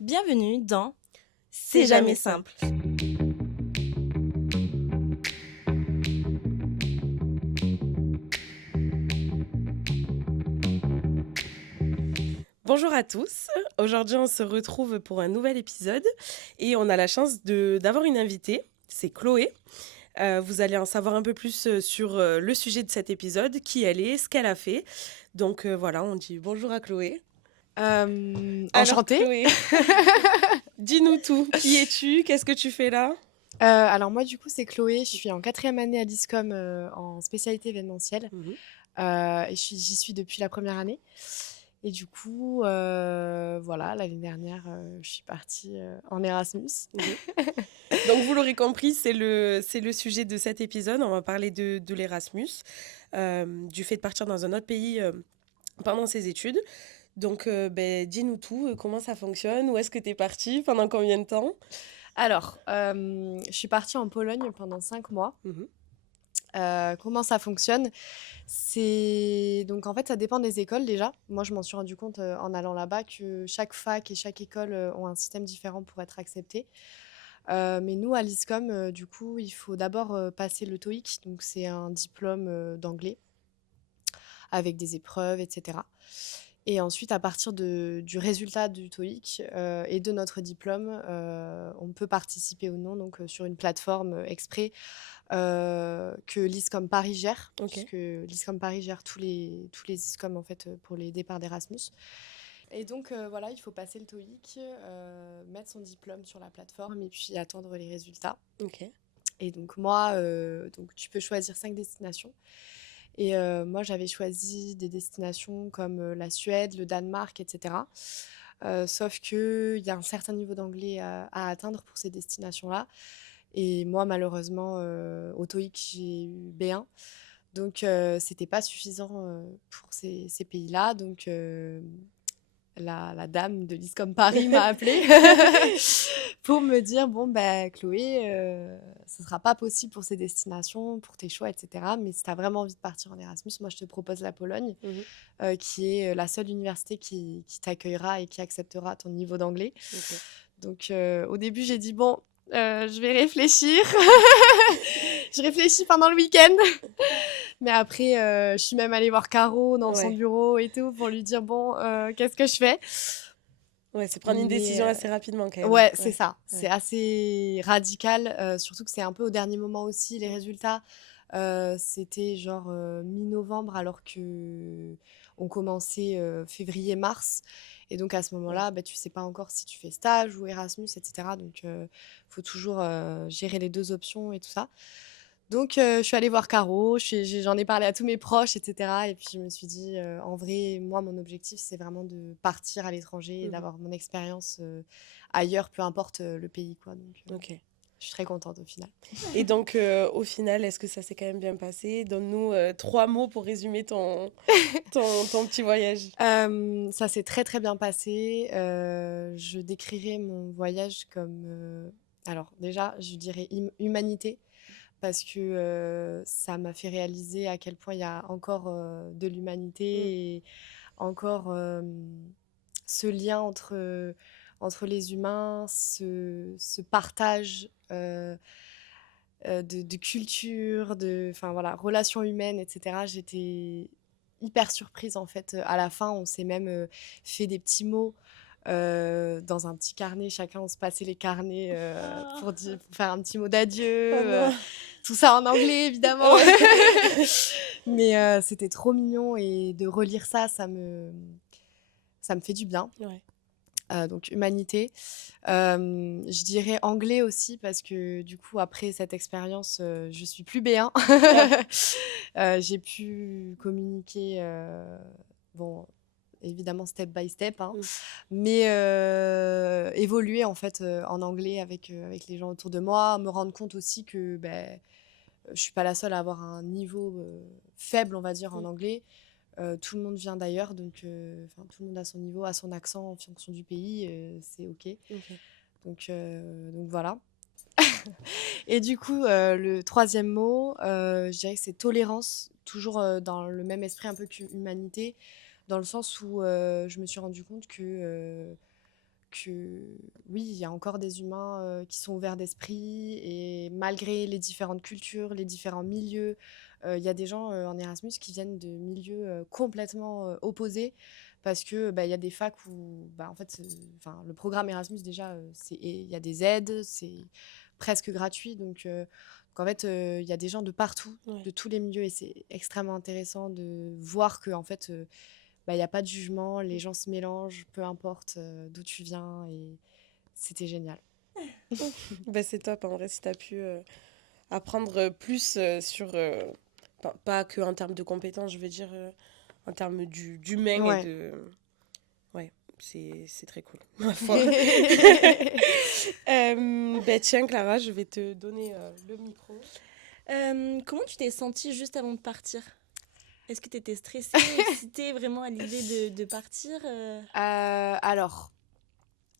Bienvenue dans C'est C'est jamais jamais simple. simple. Bonjour à tous. Aujourd'hui, on se retrouve pour un nouvel épisode et on a la chance d'avoir une invitée. C'est Chloé. Vous allez en savoir un peu plus sur le sujet de cet épisode, qui elle est, ce qu'elle a fait. Donc voilà, on dit bonjour à Chloé. Alors Enchantée. Chloé, dis-nous tout. Qui es-tu? Qu'est-ce que tu fais là? Alors moi, du coup, c'est Chloé. Je suis en 4e année à l'ISCOM en spécialité événementielle. Mhm. Et j'y suis depuis la première année. Et du coup, voilà, l'année dernière, je suis partie en Erasmus. Mhm. Donc vous l'aurez compris, c'est le sujet de cet épisode. On va parler de l'Erasmus, du fait de partir dans un autre pays pendant ses études. Donc, dis-nous tout, comment ça fonctionne, où est-ce que tu es partie, pendant combien de temps? Alors, je suis partie en Pologne pendant 5 mois. Mhm. Comment ça fonctionne? C'est donc en fait, ça dépend des écoles déjà. Moi, je m'en suis rendu compte en allant là-bas que chaque fac et chaque école ont un système différent pour être acceptés. Mais nous, à l'ISCOM, du coup, il faut d'abord passer le TOEIC, donc c'est un diplôme d'anglais avec des épreuves, etc. Et ensuite, à partir du résultat du TOEIC et de notre diplôme, on peut participer ou non donc, sur une plateforme exprès que l'ISCOM Paris gère, Ok. puisque l'ISCOM Paris gère tous les ISCOM en fait, pour les départs d'Erasmus. Et donc voilà, il faut passer le TOEIC, mettre son diplôme sur la plateforme et puis attendre les résultats. Ok. Et donc moi, donc tu peux choisir 5 destinations. Et moi, j'avais choisi des destinations comme la Suède, le Danemark, etc. Sauf qu'il y a un certain niveau d'anglais à atteindre pour ces destinations-là. Et moi, malheureusement, au TOEIC, j'ai eu B1. Donc, c'était pas suffisant pour ces pays-là. Donc, la dame de l'ISCOM Paris m'a appelée pour me dire, bon, ben, Chloé, ce sera pas possible pour ces destinations, pour tes choix, etc. Mais si tu as vraiment envie de partir en Erasmus, moi, je te propose la Pologne, Mhm. qui est la seule université qui t'accueillera et qui acceptera ton niveau d'anglais. Ok. Donc, au début, j'ai dit, bon, je vais réfléchir. Je réfléchis pendant le week-end. Mais après, je suis même allée voir Caro dans son Ouais. bureau et tout pour lui dire, bon, qu'est-ce que je fais? Ouais, c'est prendre une Mais décision assez rapidement quand même. ouais, c'est Ouais. ça. Ouais. C'est assez radical, surtout que c'est un peu au dernier moment aussi. Les résultats, c'était genre mi-novembre alors que on commençait février-mars. Et donc à ce Ouais. moment-là, bah, tu sais pas encore si tu fais stage ou Erasmus, etc. Donc faut toujours gérer les deux options et tout ça. Donc je suis allée voir Caro, j'en ai parlé à tous mes proches, etc. Et puis je me suis dit, en vrai, moi, mon objectif, c'est vraiment de partir à l'étranger et Mhm. d'avoir mon expérience ailleurs, peu importe le pays, quoi. Donc Ok. je suis très contente au final. Et donc, au final, est-ce que ça s'est quand même bien passé? Donne-nous 3 mots pour résumer ton petit voyage. Ça s'est très très bien passé. Je décrirais mon voyage comme, alors déjà, je dirais humanité. Parce que ça m'a fait réaliser à quel point il y a encore de Mm. l'humanité et encore ce lien entre les humains, ce partage de culture, enfin voilà, relations humaines, etc. J'étais hyper surprise en fait. À la fin, on s'est même fait des petits mots dans un petit carnet. Chacun, on se passait les carnets Ah. pour faire un petit mot d'adieu. Oh non. Tout ça en anglais, évidemment. Ouais. Mais c'était trop mignon et de relire ça, ça me fait du bien. Ouais. Donc humanité. Je dirais anglais aussi parce que du coup, après cette expérience, je suis plus B1. Ah. J'ai pu communiquer, bon, évidemment step by step, hein, Mm. mais évoluer en fait en anglais avec les gens autour de moi, me rendre compte aussi que je suis pas la seule à avoir un niveau faible, on va dire, en Mm. anglais. Tout le monde vient d'ailleurs, donc enfin, tout le monde a son niveau, a son accent en fonction du pays, c'est OK. Ok. Donc voilà. Et du coup, le troisième mot, je dirais que c'est tolérance, toujours dans le même esprit un peu qu'humanité, dans le sens où je me suis rendu compte que oui, il y a encore des humains qui sont ouverts d'esprit et malgré les différentes cultures, les différents milieux, il y a des gens en Erasmus qui viennent de milieux complètement opposés parce que il y a des facs où en fait, enfin, le programme Erasmus déjà, il y a des aides, c'est presque gratuit, donc en fait, il y a des gens de partout, Ouais. de tous les milieux et c'est extrêmement intéressant de voir que en fait, il y a pas de jugement, les gens se mélangent, peu importe d'où tu viens et c'était génial. Bah, c'est top, en vrai, si tu as pu apprendre plus sur, pas que en termes de compétences, je veux dire, en termes d'humain et Ouais. de... Ouais, c'est très cool, ma foi. Bah, tiens, Clara, je vais te donner le micro. Comment tu t'es sentie juste avant de partir? Est-ce que tu étais stressée, excitée vraiment à l'idée de partir Alors,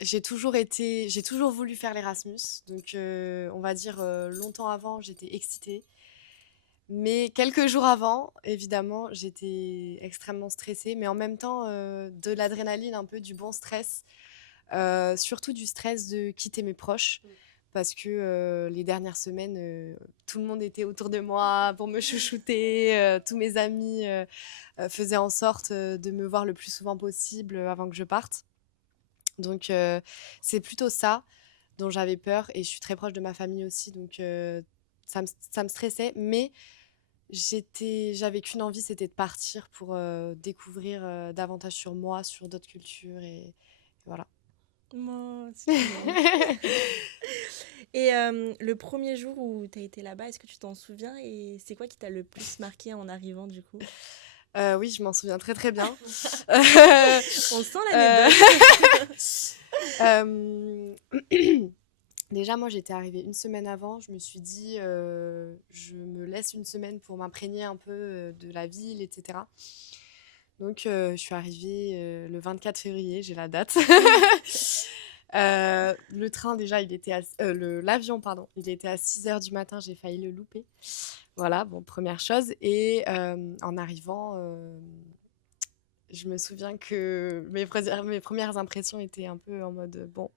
j'ai toujours voulu faire l'Erasmus, donc on va dire longtemps avant, j'étais excitée. Mais quelques jours avant, évidemment, j'étais extrêmement stressée, mais en même temps, de l'adrénaline, un peu du bon stress, surtout du stress de quitter mes proches. Parce que les dernières semaines, tout le monde était autour de moi pour me chouchouter. Tous mes amis faisaient en sorte de me voir le plus souvent possible avant que je parte. Donc, c'est plutôt ça dont j'avais peur. Et je suis très proche de ma famille aussi, donc ça me stressait. Mais j'avais qu'une envie, c'était de partir pour découvrir davantage sur moi, sur d'autres cultures. Et voilà. Moi, c'est mignon. Et le premier jour où tu as été là-bas, est-ce que tu t'en souviens? Et c'est quoi qui t'a le plus marqué en arrivant du coup? Oui, je m'en souviens très très bien. On sent l'anecdote. Déjà, moi, j'étais arrivée une semaine avant. Je me suis dit, je me laisse une semaine pour m'imprégner un peu de la ville, etc. Donc, je suis arrivée le 24 février, j'ai la date. Le train, déjà, l'avion, pardon, il était à 6h du matin. J'ai failli le louper. Voilà, bon, première chose. Et en arrivant, je me souviens que mes premières impressions étaient un peu en mode, bon,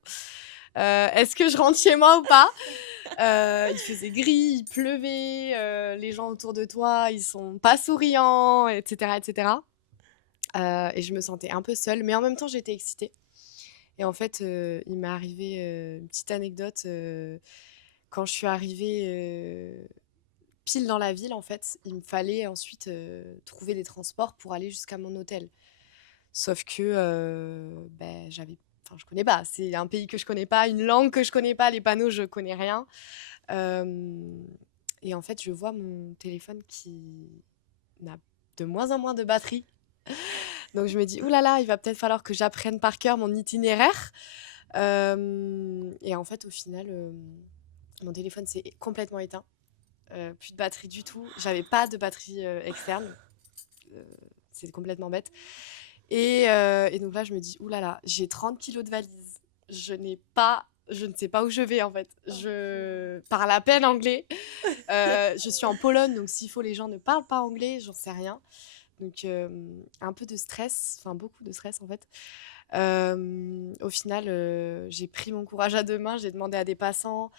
est-ce que je rentre chez moi ou pas? Il faisait gris, il pleuvait, les gens autour de toi, ils sont pas souriants, etc., etc. Et je me sentais un peu seule, mais en même temps, j'étais excitée. Et en fait, il m'est arrivé une petite anecdote. Quand je suis arrivée pile dans la ville, en fait, il me fallait ensuite trouver des transports pour aller jusqu'à mon hôtel. Sauf que je connais pas. C'est un pays que je connais pas, une langue que je connais pas, les panneaux, je connais rien. Et en fait, je vois mon téléphone qui n'a de moins en moins de batterie. Donc je me dis, oulala, il va peut-être falloir que j'apprenne par cœur mon itinéraire. Et en fait, au final, mon téléphone s'est complètement éteint. Plus de batterie du tout. J'avais pas de batterie externe. C'est complètement bête. Et donc là, je me dis, oulala, j'ai 30 kilos de valise. Je ne sais pas où je vais en fait. Je parle à peine anglais. Je suis en Pologne, donc s'il faut, les gens ne parlent pas anglais, j'en sais rien. Donc un peu de stress, enfin beaucoup de stress en fait. Au final, j'ai pris mon courage à deux mains, j'ai demandé à des passants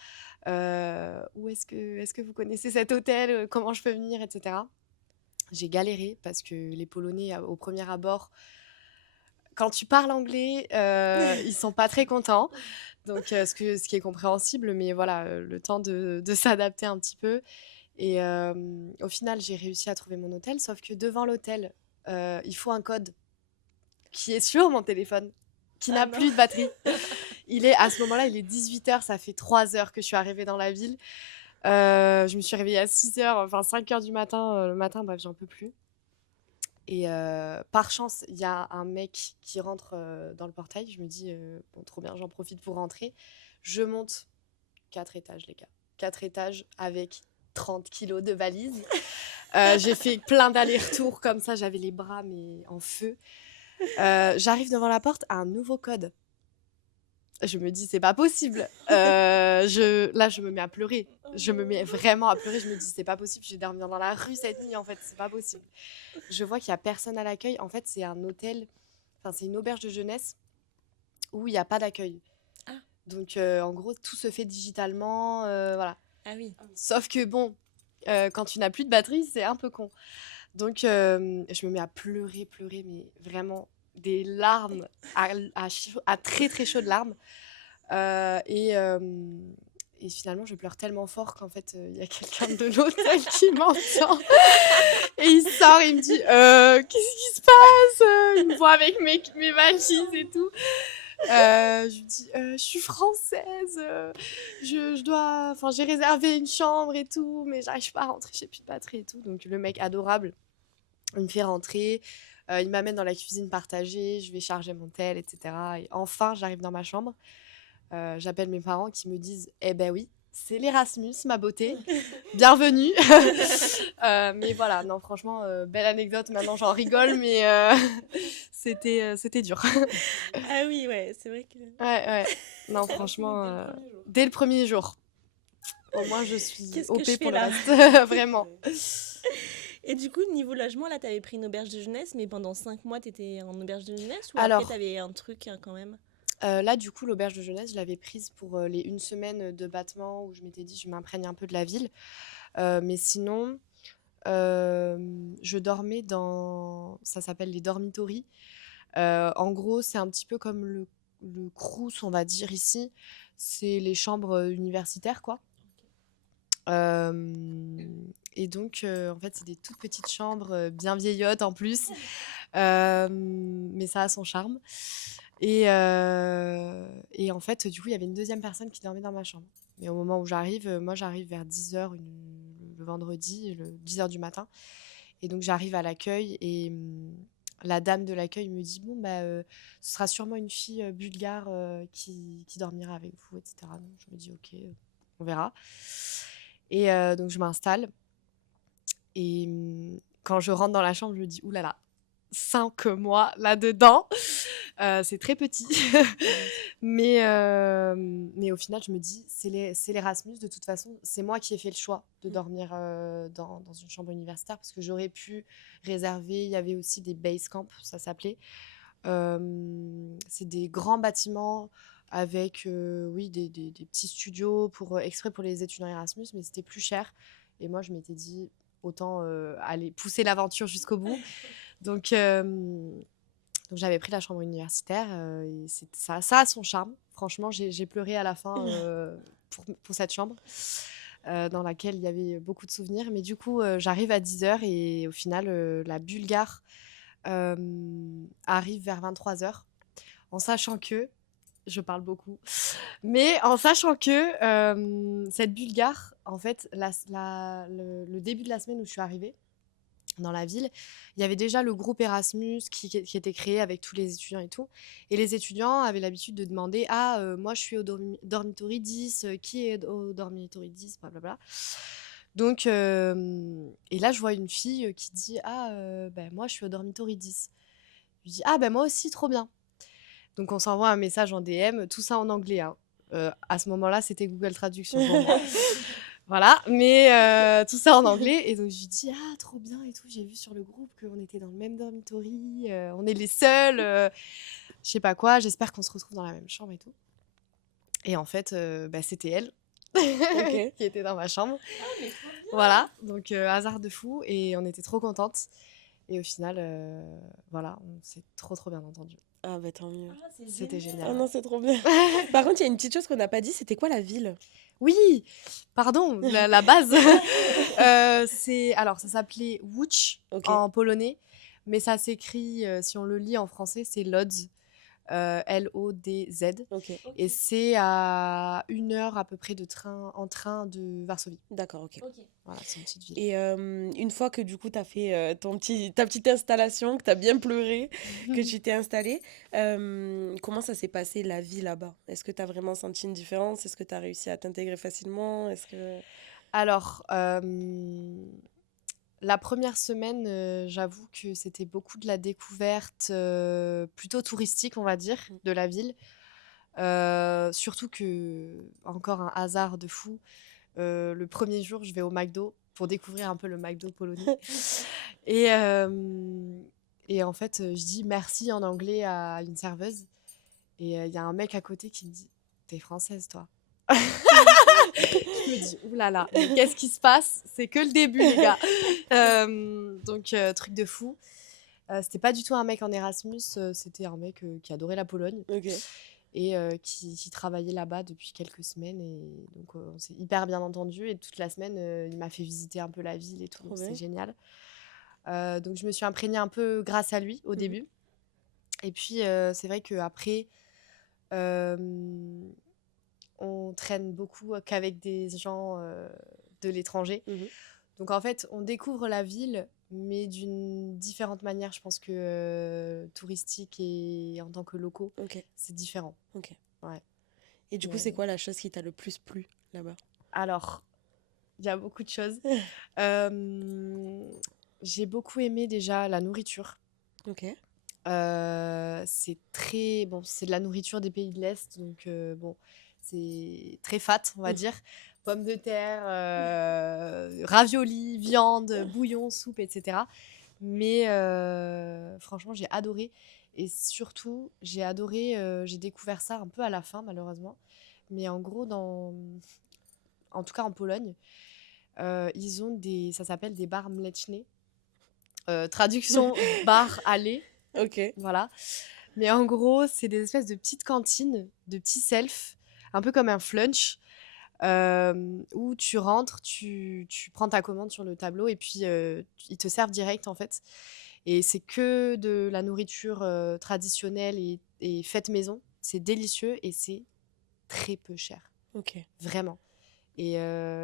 où est-ce que vous connaissez cet hôtel, comment je peux venir, etc. J'ai galéré parce que les Polonais, au premier abord, quand tu parles anglais, ils sont pas très contents. Donc, ce qui est compréhensible, mais voilà, le temps de s'adapter un petit peu. Et au final, j'ai réussi à trouver mon hôtel, sauf que devant l'hôtel, il faut un code qui est sur mon téléphone, qui n'a plus de batterie. À ce moment-là, il est 18h, ça fait 3 heures que je suis arrivée dans la ville. Je me suis réveillée à 6h, enfin 5h du matin, le matin, bref, j'en peux plus. Et par chance, il y a un mec qui rentre dans le portail. Je me dis, bon, trop bien, j'en profite pour rentrer. Je monte 4 étages, les gars. 4 étages avec 30 kilos de valise. J'ai fait plein d'allers-retours comme ça. J'avais les bras mais en feu. J'arrive devant la porte, un nouveau code. Je me dis, c'est pas possible. Là, je me mets à pleurer. Je me mets vraiment à pleurer. Je me dis, c'est pas possible. Je vais dormir dans la rue cette nuit, en fait. C'est pas possible. Je vois qu'il y a personne à l'accueil. En fait, c'est un hôtel, enfin, c'est une auberge de jeunesse. où il n'y a pas d'accueil. Ah. Donc, en gros, tout se fait digitalement, voilà. Ah oui. Sauf que bon, quand tu n'as plus de batterie, c'est un peu con. Donc, je me mets à pleurer, mais vraiment des larmes, à très très chaudes larmes. Euh, et, euh, et finalement, je pleure tellement fort qu'en fait, il y a quelqu'un de l'hôtel qui m'entend. Et il sort, il me dit qu'est-ce qui se passe? Il me voit avec mes valises et tout. Je lui dis je suis française, je dois, enfin j'ai réservé une chambre et tout, mais j'arrive pas à rentrer, j'ai plus de batterie et tout. Donc le mec adorable, il me fait rentrer, il m'amène dans la cuisine partagée, je vais charger mon tel, etc. Et enfin j'arrive dans ma chambre, j'appelle mes parents qui me disent eh ben oui, c'est l'Erasmus, ma beauté, bienvenue. Mais voilà, non franchement, belle anecdote, maintenant j'en rigole, mais c'était dur. Ah oui, ouais, c'est vrai que... Ouais. Non, franchement, dès le premier jour. Au moins, je suis Qu'est-ce que OP je fais pour le là? reste. Vraiment. Et du coup, niveau logement, là, t'avais pris une auberge de jeunesse, mais pendant 5 mois, t'étais en auberge de jeunesse ou après, Alors, t'avais un truc quand même? là, du coup, l'auberge de jeunesse, je l'avais prise pour les 1 semaine de battement où je m'étais dit, je m'imprègne un peu de la ville. Mais sinon, je dormais dans... Ça s'appelle les dormitories. En gros, c'est un petit peu comme le Crous, on va dire ici. C'est les chambres universitaires, quoi. Et donc, en fait, c'est des toutes petites chambres, bien vieillottes en plus, mais ça a son charme. Et en fait, du coup, il y avait une deuxième personne qui dormait dans ma chambre. Mais au moment où j'arrive, moi, j'arrive vers 10h le vendredi, 10h du matin. Et donc, j'arrive à l'accueil et la dame de l'accueil me dit, bon, bah, ce sera sûrement une fille bulgare qui dormira avec vous, etc. Donc, je me dis, ok, on verra. Et donc, je m'installe. Et quand je rentre dans la chambre, je me dis, oulala, 5 mois là-dedans. C'est très petit. Mais au final, je me dis, c'est l'Erasmus. De toute façon, c'est moi qui ai fait le choix de dormir dans une chambre universitaire parce que j'aurais pu réserver. Il y avait aussi des base camps, ça s'appelait. C'est des grands bâtiments avec oui, des petits studios exprès pour les étudiants Erasmus, mais c'était plus cher. Et moi, je m'étais dit, autant aller pousser l'aventure jusqu'au bout. Donc j'avais pris la chambre universitaire et ça a son charme. Franchement, j'ai pleuré à la fin pour cette chambre dans laquelle il y avait beaucoup de souvenirs. Mais du coup, j'arrive à 10h et au final, la Bulgare arrive vers 23h en sachant que, je parle beaucoup, mais en sachant que cette Bulgare, en fait, le début de la semaine où je suis arrivée, dans la ville, il y avait déjà le groupe Erasmus qui était créé avec tous les étudiants et tout. Et les étudiants avaient l'habitude de demander ah, moi je suis au dormitory 10, qui est au dormitory 10, blablabla. Donc, et là je vois une fille qui dit ah, ben, moi je suis au dormitory 10. Je dis ah, ben moi aussi, trop bien. Donc on s'envoie un message en DM, tout ça en anglais. Hein. À ce moment-là, c'était Google Traduction pour moi. Voilà, mais tout ça en anglais. Et donc, je lui dis, ah, trop bien et tout. J'ai vu sur le groupe qu'on était dans le même dormitory. On est les seuls. Je sais pas quoi. J'espère qu'on se retrouve dans la même chambre et tout. Et en fait, bah, c'était elle qui était dans ma chambre. Voilà, donc hasard de fou. Et on était trop contentes. Et au final, voilà, on s'est trop bien entendu. Ah bah tant mieux. C'était génial. Ah non, c'est trop bien. Par contre, il y a une petite chose qu'on n'a pas dit, c'était quoi la ville? Oui, pardon, la base. Alors, ça s'appelait Łódź en polonais, mais ça s'écrit, si on le lit en français, c'est Lodz, Lodz. Et c'est à 1 heure à peu près en train de Varsovie. D'accord, ok. Voilà, c'est une petite ville. Et une fois que du coup tu as fait ta petite installation, que tu as bien pleuré, que tu t'es installée, comment ça s'est passé la vie là-bas? Est-ce que tu as vraiment senti une différence? Est-ce que tu as réussi à t'intégrer facilement? Alors, la première semaine, j'avoue que c'était beaucoup de la découverte plutôt touristique, on va dire, de la ville. Surtout que, encore un hasard de fou, le premier jour, je vais au McDo pour découvrir un peu le McDo polonais. Et en fait, je dis merci en anglais à une serveuse. Et il y a un mec à côté qui me dit: «T'es française, toi?» Je me dis: «Ouh là là, mais qu'est-ce qui se passe? C'est que le début, les gars!» Donc truc de fou. C'était pas du tout un mec en Erasmus, c'était un mec, qui adorait la Pologne Ok. et qui travaillait là-bas depuis quelques semaines et donc on s'est hyper bien entendus et toute la semaine, il m'a fait visiter un peu la ville et tout, Trop donc bien. c'était génial. Donc je me suis imprégnée un peu grâce à lui au Mhm. début et puis, c'est vrai qu'après, hem, on traîne beaucoup qu'avec des gens, de l'étranger. Mhm. Donc en fait, on découvre la ville, mais d'une différente manière, je pense que, touristique et en tant que locaux, Ok. c'est différent. Ok. Ouais. Et du coup, Mais c'est quoi la chose qui t'a le plus plu là-bas? alors, il y a beaucoup de choses. Hem, j'ai beaucoup aimé déjà la nourriture. Ok. C'est très bon, c'est de la nourriture des pays de l'Est, donc bon, c'est très fat, on va dire. Pommes de terre, raviolis, viande, bouillon, soupe, et cetera. Mais franchement, j'ai adoré et surtout, j'ai découvert ça un peu à la fin malheureusement, mais en gros en tout cas en Pologne, ils ont ça s'appelle des bars mleczne, traduction bar à lait. Ok. Voilà. Mais en gros, c'est des espèces de petites cantines, de petits selfs, un peu comme un flunch, où tu rentres, tu prends ta commande sur le tableau et puis ils te servent direct en fait. Et c'est que de la nourriture traditionnelle et faite maison. C'est délicieux et c'est très peu cher, Ok. vraiment. Et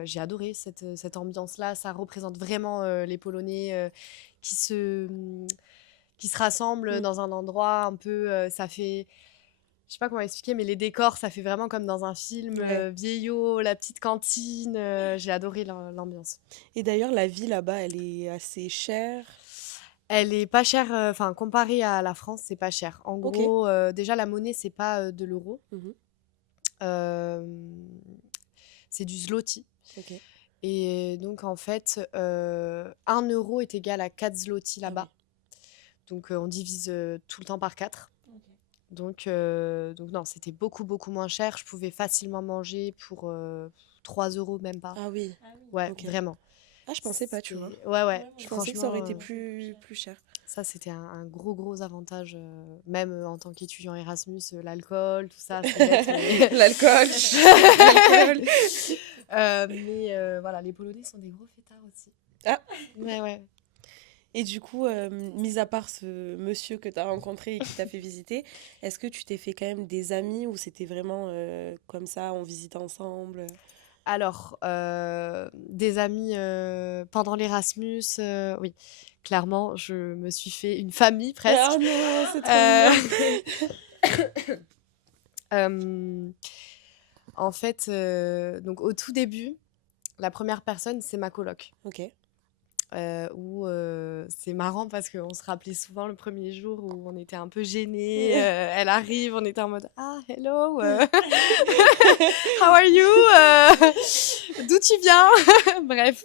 j'ai adoré cette ambiance-là. Ça représente vraiment les Polonais qui se, mmh, qui se rassemblent Mm. dans un endroit un peu. Ça fait. Je sais pas comment expliquer, mais les décors, ça fait vraiment comme dans un film Ouais. vieillot, la petite cantine. J'ai adoré l'ambiance. Et d'ailleurs, la vie là-bas, elle est assez chère. Elle est pas chère, enfin, comparée à la France, c'est pas cher. En Ok. gros, déjà, la monnaie, c'est pas de l'euro. Mhm. Euh, c'est du zloty. Ok. Et donc, en fait, 1 euro est égal à 4 zloty Ah là-bas. oui. Donc, on divise tout le temps par 4. Ok. Donc non, c'était beaucoup, beaucoup moins cher. Je pouvais facilement manger pour 3 euros, même pas. Ah oui. Ah oui. Ouais, Ok. vraiment. Ah, je pensais pas, tu vois. Ouais, ouais. Ouais, moi Je aussi, pensais que ça aurait Franchement, été ça fait plus cher. plus cher. ça, c'était un gros, gros avantage. Même en tant qu'étudiant Erasmus, l'alcool, tout ça, c'est bête, mais... L'alcool. L'alcool. Mais voilà, les Polonais sont des gros fêtards aussi. Ah. Ouais, ouais. Et du coup, mis à part ce monsieur que tu as rencontré et qui t'a fait visiter, est-ce que tu t'es fait quand même des amis ou c'était vraiment comme ça, on visite ensemble? Alors, des amis pendant l'Erasmus, oui, clairement, je me suis fait une famille Ah presque. non, c'est trop Euh, mignon. euh, en fait, donc au tout début, la première personne, c'est ma coloc. Ok. Où c'est marrant parce qu'on se rappelait souvent le premier jour où on était un peu gênés. Elle arrive, on était en mode ah hello, how are you, d'où tu viens, bref.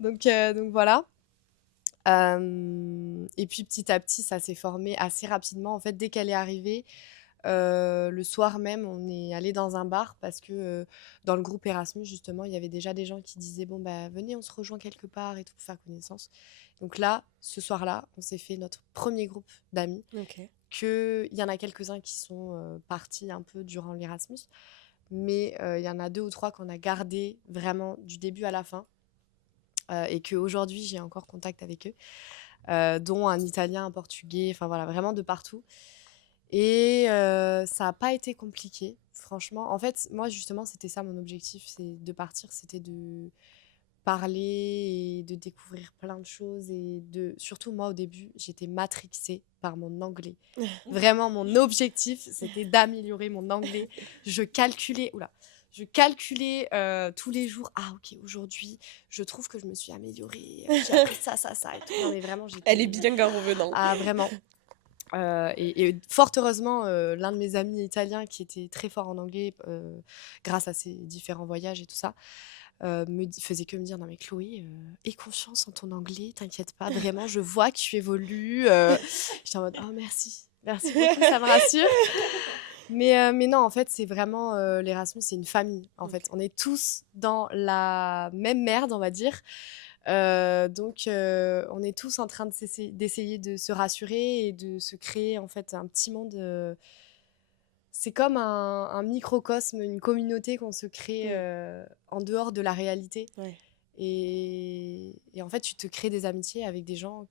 Donc voilà. Et puis petit à petit, ça s'est formé assez rapidement. En fait, dès qu'elle est arrivée, le soir même, on est allé dans un bar parce que dans le groupe Erasmus, justement, il y avait déjà des gens qui disaient bon, bah, venez, on se rejoint quelque part et tout pour faire connaissance. Donc là, ce soir-là, on s'est fait notre premier groupe d'amis. Ok. Il y en a quelques-uns qui sont partis un peu durant l'Erasmus, mais il y en a 2 ou 3 qu'on a gardés vraiment du début à la fin et qu'aujourd'hui, j'ai encore contact avec eux, dont un Italien, un Portugais, enfin voilà, vraiment de partout. Et ça n'a pas été compliqué, franchement. En fait, moi, justement, c'était ça mon objectif, c'est de partir, c'était de parler et de découvrir plein de choses. Surtout, moi, au début, j'étais matrixée par mon anglais. Vraiment, mon objectif, c'était d'améliorer mon anglais. Je calculais tous les jours. Ah, ok, aujourd'hui, je trouve que je me suis améliorée. J'ai appris ça, ça, ça et tout. Non, mais vraiment, Elle est j'étais... bilingue en revenant. Ah, vraiment. Et fort heureusement, l'un de mes amis italiens qui était très fort en anglais, grâce à ses différents voyages et tout ça, faisait que me dire: «Non mais Chloé, aie confiance en ton anglais, t'inquiète pas, vraiment, je vois que tu évolues». J'étais en mode: «Oh merci, merci beaucoup, ça me rassure». Mais non, en fait, c'est vraiment l'Erasmus, c'est une famille. En Ok. fait, on est tous dans la même merde, on va dire. Donc, on est tous en train d'essayer de se rassurer et de se créer en fait un petit monde. C'est comme un microcosme, une communauté qu'on se crée Mm. en dehors de la réalité. Ouais. Et en fait, tu te crées des amitiés avec des gens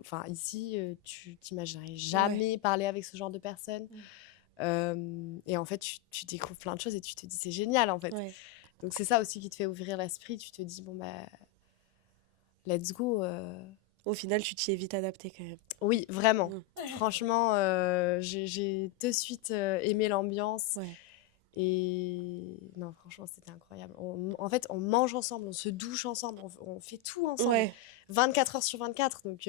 enfin, ici, tu t'imaginerais Ouais. jamais parler avec ce genre de personnes. Mm. Et en fait, tu découvres plein de choses et tu te dis, c'est génial, en fait. Ouais. Donc, c'est ça aussi qui te fait ouvrir l'esprit. Tu te dis, bon, bah, let's go. Au final, tu t'y es vite adapté quand même. Oui, vraiment. Mm. Franchement, j'ai de suite aimé l'ambiance. Ouais. Et non, franchement, c'était incroyable. En fait, on mange ensemble, on se douche ensemble, on fait tout ensemble. Ouais. 24 heures sur 24. Donc,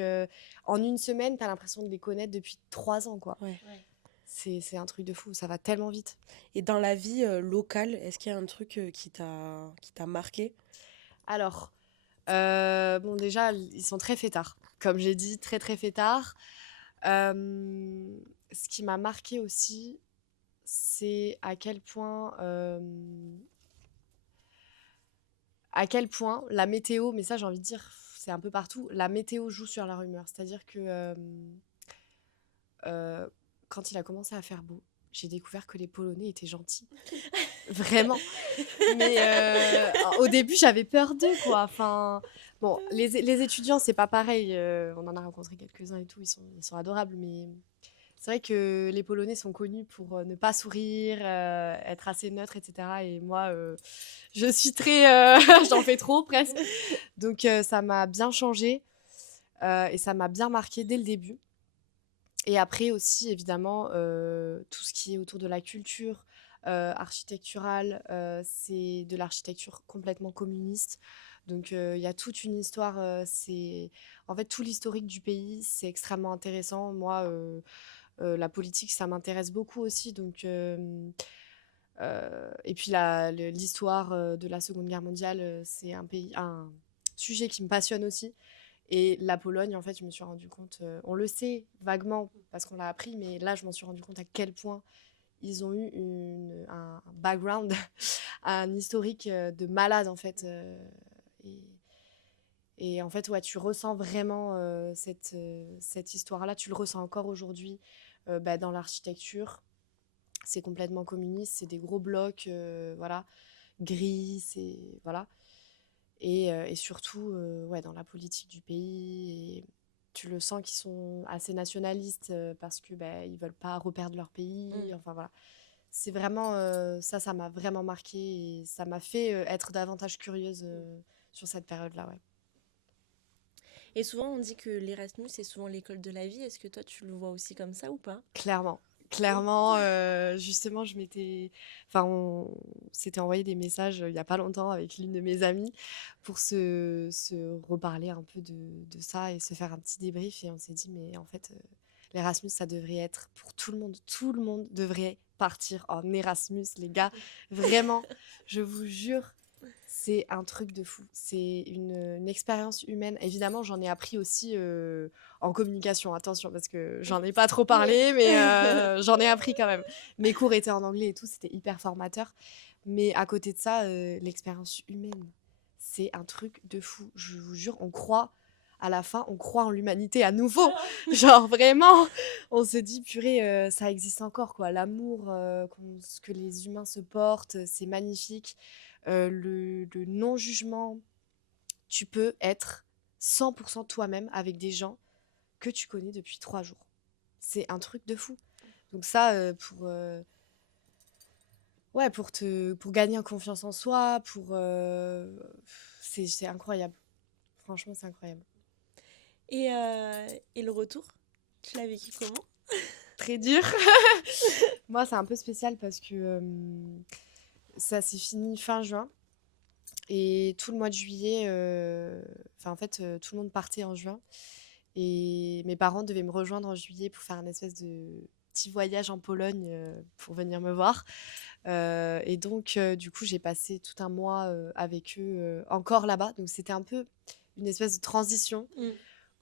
en une semaine, t'as l'impression de les connaître depuis 3 ans, quoi. Ouais. Ouais. C'est un truc de fou, ça va tellement vite. Et dans la vie locale, est-ce qu'il y a un truc qui t'a marqué? Alors, bon, déjà, ils sont très fêtards. Comme j'ai dit, très, très fêtards. Ce qui m'a marqué aussi, c'est à quel point la météo, mais ça j'ai envie de dire, c'est un peu partout, la météo joue sur la rumeur. C'est-à-dire que euh, quand il a commencé à faire beau, j'ai découvert que les Polonais étaient gentils. Vraiment. Mais au début, j'avais peur d'eux, quoi. Enfin, bon, les étudiants, c'est pas pareil. On en a rencontré quelques-uns et tout, ils sont adorables, mais c'est vrai que les Polonais sont connus pour ne pas sourire, être assez neutres, etc. Et moi, je suis très... j'en fais trop, presque. Donc, ça m'a bien changé et ça m'a bien marqué dès le début. Et après aussi, évidemment, tout ce qui est autour de la culture architecturale, c'est de l'architecture complètement communiste. Donc, il y a toute une histoire. En fait, tout l'historique du pays, c'est extrêmement intéressant. Moi, la politique, ça m'intéresse beaucoup aussi. Donc, et puis l'histoire de la Seconde Guerre mondiale, c'est un sujet qui me passionne aussi. Et la Pologne, en fait, je me suis rendu compte, on le sait vaguement parce qu'on l'a appris, mais là, je m'en suis rendu compte à quel point ils ont eu un background, un historique de malade, en fait. Et, et en fait, ouais, tu ressens vraiment cette histoire-là, tu le ressens encore aujourd'hui bah, dans l'architecture. C'est complètement communiste, c'est des gros blocs, voilà, gris, c'est voilà. Et surtout, ouais, dans la politique du pays. Et tu le sens qu'ils sont assez nationalistes parce que bah, ils veulent pas reperdre leur pays. Mm. Enfin voilà. C'est vraiment ça m'a vraiment marqué et ça m'a fait être davantage curieuse sur cette période-là, ouais. Et souvent, on dit que l'Erasmus, c'est souvent l'école de la vie. Est-ce que toi, tu le vois aussi comme ça ou pas? Clairement. Clairement, justement, enfin, on s'était envoyé des messages il y a pas longtemps avec l'une de mes amies pour se reparler un peu de ça et se faire un petit débrief. Et on s'est dit, mais en fait, l'Erasmus, ça devrait être pour tout le monde. Tout le monde devrait partir en Erasmus, les gars. Vraiment, je vous jure, c'est un truc de fou. C'est une expérience humaine. Évidemment, j'en ai appris aussi en communication, attention, parce que j'en ai pas trop parlé, mais j'en ai appris quand même. Mes cours étaient en anglais et tout, c'était hyper formateur. Mais à côté de ça, l'expérience humaine, c'est un truc de fou. Je vous jure, à la fin, on croit en l'humanité à nouveau. Genre, vraiment, on se dit, purée, ça existe encore, quoi. L'amour, ce que les humains se portent, c'est magnifique. Le non-jugement, tu peux être 100% toi-même avec des gens que tu connais depuis 3 jours. C'est un truc de fou. Donc ça, ouais, pour gagner en confiance en soi, c'est incroyable. Franchement, c'est incroyable. Et le retour, tu l'as vécu comment? Très dur. Moi, c'est un peu spécial parce que ça s'est fini fin juin. Et tout le mois de juillet, enfin en fait, tout le monde partait en juin. Et mes parents devaient me rejoindre en juillet pour faire un espèce de petit voyage en Pologne pour venir me voir. Et donc, du coup, j'ai passé tout un mois avec eux encore là-bas. Donc, c'était un peu une espèce de transition Mm.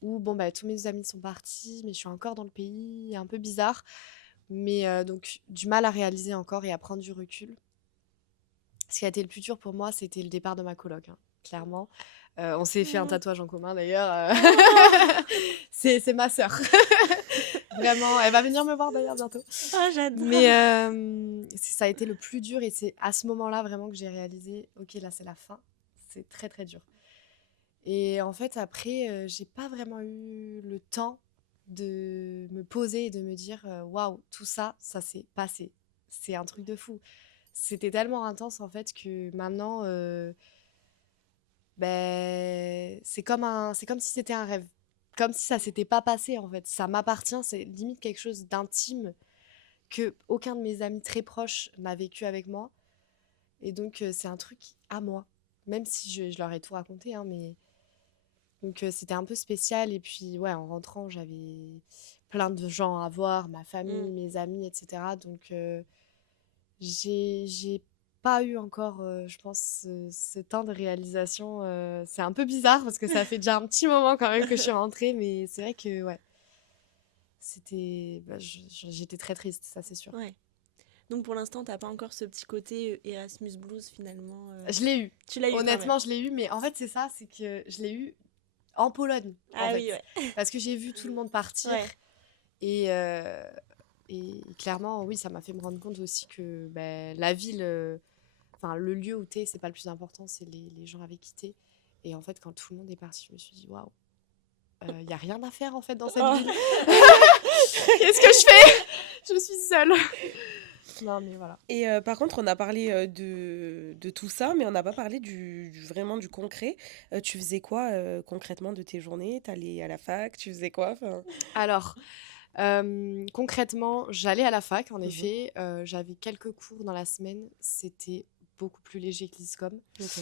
où bon, bah, tous mes amis sont partis, mais je suis encore dans le pays, un peu bizarre. Mais donc, du mal à réaliser encore et à prendre du recul. Ce qui a été le plus dur pour moi, c'était le départ de ma coloc, hein, clairement. On s'est fait un tatouage en commun d'ailleurs. C'est ma sœur. Vraiment, elle va venir me voir d'ailleurs bientôt. Oh, j'adore. Mais ça a été le plus dur et c'est à ce moment-là vraiment que j'ai réalisé, ok, là c'est la fin. C'est très très dur. Et en fait, après, j'ai pas vraiment eu le temps de me poser et de me dire, waouh, tout ça, ça s'est passé. C'est un truc de fou. C'était tellement intense en fait que maintenant, c'est comme si c'était un rêve. Comme si ça s'était pas passé en fait. Ça m'appartient, c'est limite quelque chose d'intime que aucun de mes amis très proches n'a vécu avec moi. Et donc, c'est un truc à moi. Même si je leur ai tout raconté, hein, mais... Donc, c'était un peu spécial. Et puis, ouais, en rentrant, j'avais plein de gens à voir, ma famille, mes amis, etc. Donc, j'ai pas eu encore, je pense, ce temps de réalisation. C'est un peu bizarre parce que ça fait déjà un petit moment quand même que je suis rentrée. Mais c'est vrai que, ouais, j'étais très triste, ça c'est sûr. Ouais. Donc pour l'instant, t'as pas encore ce petit côté Erasmus Blues finalement. Je l'ai eu. Tu l'as eu quand Honnêtement, même. je l'ai eu, mais en fait, c'est ça, c'est que je l'ai eu en Pologne, en Ah fait. oui, ouais. Parce que j'ai vu tout le monde partir. Ouais. Et clairement, oui, ça m'a fait me rendre compte aussi que la ville, enfin, le lieu où t'es, c'est pas le plus important, c'est les gens avec qui t'es. Et en fait, quand tout le monde est parti, je me suis dit, waouh, il y a rien à faire en fait dans cette Oh. ville. Qu'est-ce que je fais? Je suis seule. Non, mais voilà. Et par contre, on a parlé de tout ça, mais on n'a pas parlé vraiment du concret. Tu faisais quoi concrètement de tes journées? T'allais à la fac? Tu faisais quoi? Enfin, Alors, concrètement, j'allais à la fac, en Mhm. effet. J'avais quelques cours dans la semaine. C'était beaucoup plus léger que l'ISCOM, ok.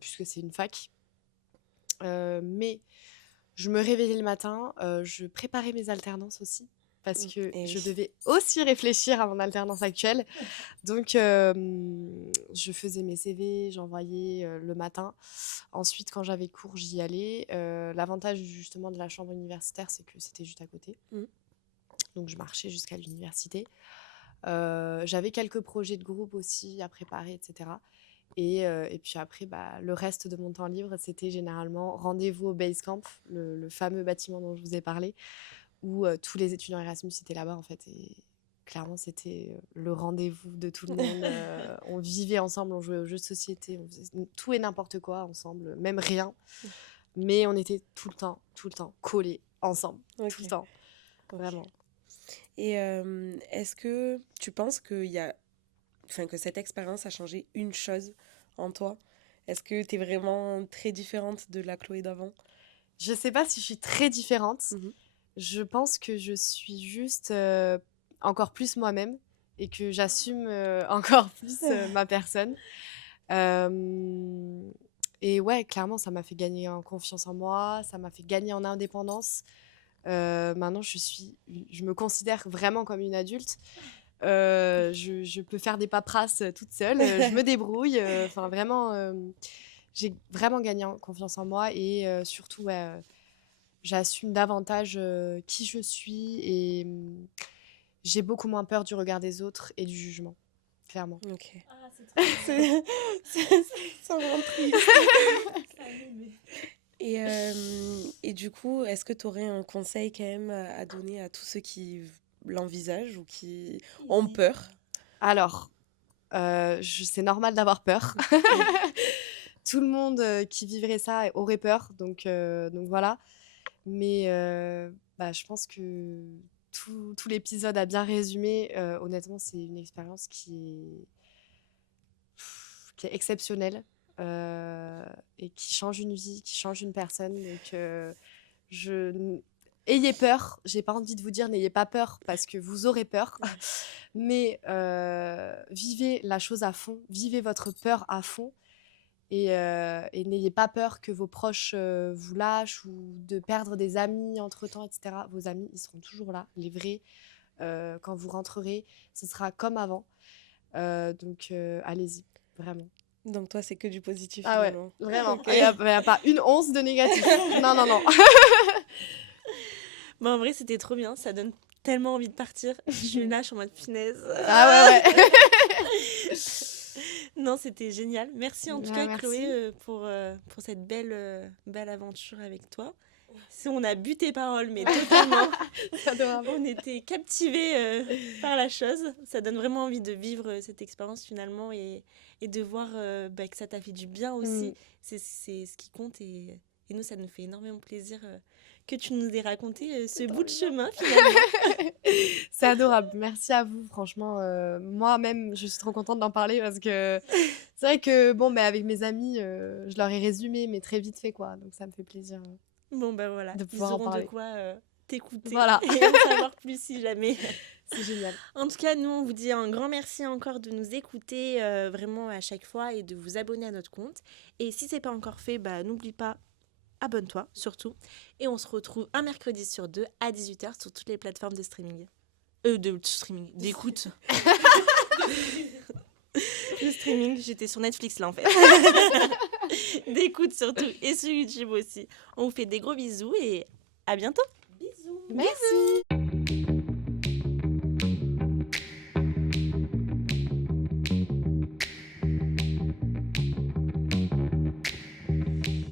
puisque c'est une fac. Mais je me réveillais le matin, je préparais mes alternances aussi, parce que Eh je oui. devais aussi réfléchir à mon alternance actuelle. Donc, je faisais mes CV, j'envoyais le matin. Ensuite, quand j'avais cours, j'y allais. L'avantage justement de la chambre universitaire, c'est que c'était juste à côté. Mhm. Donc, je marchais jusqu'à l'université. J'avais quelques projets de groupe aussi à préparer, etc. Et puis après, le reste de mon temps libre, c'était généralement rendez-vous au Basecamp, le fameux bâtiment dont je vous ai parlé, où tous les étudiants Erasmus étaient là-bas, en fait. Et clairement, c'était le rendez-vous de tout le monde. On vivait ensemble, on jouait aux jeux de société, on faisait tout et n'importe quoi ensemble, même rien. Mais on était tout le temps collés ensemble, Ok. tout le temps, vraiment. Et est-ce que tu penses que cette expérience a changé une chose en toi? Est-ce que tu es vraiment très différente de la Chloé d'avant? Je sais pas si je suis très différente. Mhm. Je pense que je suis juste encore plus moi-même et que j'assume encore plus ma personne. Et ouais, clairement, ça m'a fait gagner en confiance en moi, ça m'a fait gagner en indépendance. Maintenant, je me considère vraiment comme une adulte. Je peux faire des paperasses toute seule, je me débrouille. Enfin, vraiment, j'ai vraiment gagné en confiance en moi et surtout, ouais, j'assume davantage qui je suis et j'ai beaucoup moins peur du regard des autres et du jugement, clairement. Ok. Ah, c'est trop bien. Ça me rend triste. Et du coup, est-ce que tu aurais un conseil quand même à donner à tous ceux qui l'envisagent ou qui ont peur? Alors, c'est normal d'avoir peur. Tout le monde qui vivrait ça aurait peur, donc voilà. Mais je pense que tout l'épisode a bien résumé. Honnêtement, c'est une expérience qui est exceptionnelle et qui change une vie, qui change une personne. Donc, ayez peur. J'ai pas envie de vous dire n'ayez pas peur parce que vous aurez peur. Mais vivez la chose à fond, vivez votre peur à fond. Et n'ayez pas peur que vos proches vous lâchent ou de perdre des amis entre-temps, etc. Vos amis, ils seront toujours là, les vrais. Quand vous rentrerez, ce sera comme avant. Donc, allez-y, vraiment. Donc toi, c'est que du positif Ah ouais, finalement. vraiment. Ok. Il n'y a pas une once de négatif. Non. Bah, en vrai, c'était trop bien. Ça donne tellement envie de partir. Je suis là, je suis en mode punaise. Ah ouais. Non, c'était génial. Merci en tout Ah, cas, merci. Chloé, pour cette belle aventure avec toi. Si on a bu tes paroles, mais totalement. C'est adorable. On était captivés par la chose. Ça donne vraiment envie de vivre cette expérience finalement et de voir que ça t'a fait du bien aussi. Mm. C'est ce qui compte et nous, ça nous fait énormément plaisir que tu nous aies raconté ce bout de chemin finalement. C'est adorable. Merci à vous, franchement. Moi-même, je suis trop contente d'en parler parce que c'est vrai que, bon, mais avec mes amis, je leur ai résumé, mais très vite fait, quoi. Donc, ça me fait plaisir. Bon, ben voilà, De ils pouvoir en auront de parler. quoi t'écouter Voilà. et en savoir plus si jamais. C'est génial. En tout cas, nous, on vous dit un grand merci encore de nous écouter vraiment à chaque fois et de vous abonner à notre compte. Et si c'est pas encore fait, n'oublie pas, abonne-toi surtout. Et on se retrouve un mercredi sur 2 à 18h sur toutes les plateformes de streaming. D'écoute. De streaming, j'étais sur Netflix là en fait. D'écoute surtout et sur YouTube aussi. On vous fait des gros bisous et à bientôt. Bisous. Merci.